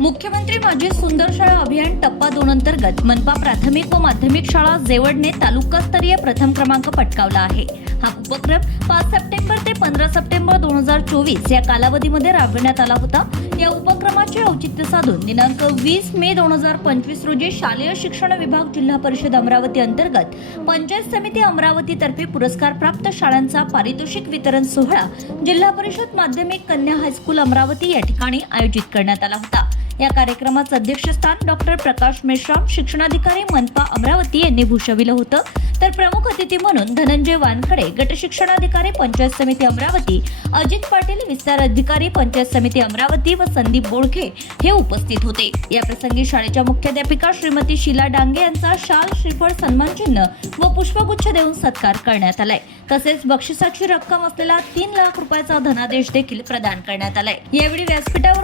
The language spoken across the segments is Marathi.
मुख्यमंत्री माझी सुंदर शाळा अभियान टप्पा दोन अंतर्गत मनपा प्राथमिक व माध्यमिक शाळा जेवडने तालुकास्तरीय प्रथम क्रमांक पटकावला आहे. हा उपक्रम पाच सप्टेंबर ते पंधरा सप्टेंबर दोन हजार चोवीस या कालावधीमध्ये राबविण्यात आला होता. या उपक्रमाचे औचित्य साधून दिनांक वीस मे दोन हजार पंचवीस रोजी शालेय शिक्षण विभाग जिल्हा परिषद अमरावती अंतर्गत पंचायत समिती अमरावतीतर्फे पुरस्कार प्राप्त शाळांचा पारितोषिक वितरण सोहळा जिल्हा परिषद माध्यमिक कन्या हायस्कूल अमरावती या ठिकाणी आयोजित करण्यात आला होता. या कार्यक्रमाचं अध्यक्षस्थान डॉक्टर प्रकाश मेश्राम शिक्षणाधिकारी मनपा अमरावती यांनी भूषविलं होतं. तर प्रमुख अतिथी म्हणून धनंजय वानखडे गटशिक्षणाधिकारी पंचायत समिती अमरावती अजित पाटील विस्तार अधिकारी पंचायत समिती अमरावती व संदीप बोडखे हे उपस्थित होते. या प्रसंगी शाळेच्या मुख्याध्यापिका श्रीमती शीला डांगे यांचा शाल श्रीफळ सन्मान चिन्ह व पुष्पगुच्छ देऊन सत्कार करण्यात आलाय. तसेच बक्षिसाची रक्कम असलेला तीन लाख रुपयाचा धनादेश देखील प्रदान करण्यात आलाय. यावेळी व्यासपीठावर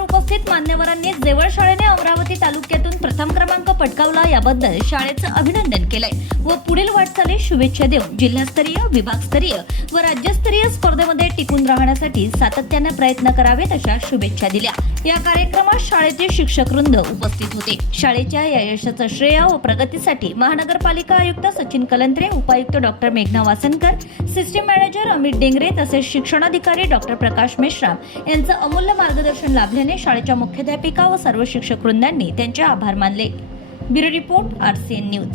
उपस्थित ने जेवळ शाळेने पटकावला याबद्दल शाळेचं अभिनंदन केलंय व पुढील वाटचाली शुभेच्छा देऊन जिल्हास्तरीय विभागस्तरीय व राज्यस्तरीय स्पर्धेमध्ये टिकून राहण्यासाठी सातत्याने प्रयत्न करावेत अशा शुभेच्छा दिल्या. या कार्यक्रमात शाळेचे शिक्षक वृंद उपस्थित होते. शाळेच्या या यशाचं श्रेय व प्रगतीसाठी महानगरपालिका आयुक्त सचिन कलंत्रे उपायुक्त डॉक्टर मेघना वासनकर सिस्टीम मॅनेजर अमित डेंगरे तसेच शिक्षणाधिकारी डॉक्टर प्रकाश मेश्राम यांचं अमूल्य मार्गदर्शन लाभल्याने शाळेच्या मुख्याध्यापिका व सर्व शिक्षक वृंदांनी त्यांचे आभार मानले. Bureau report R C N news.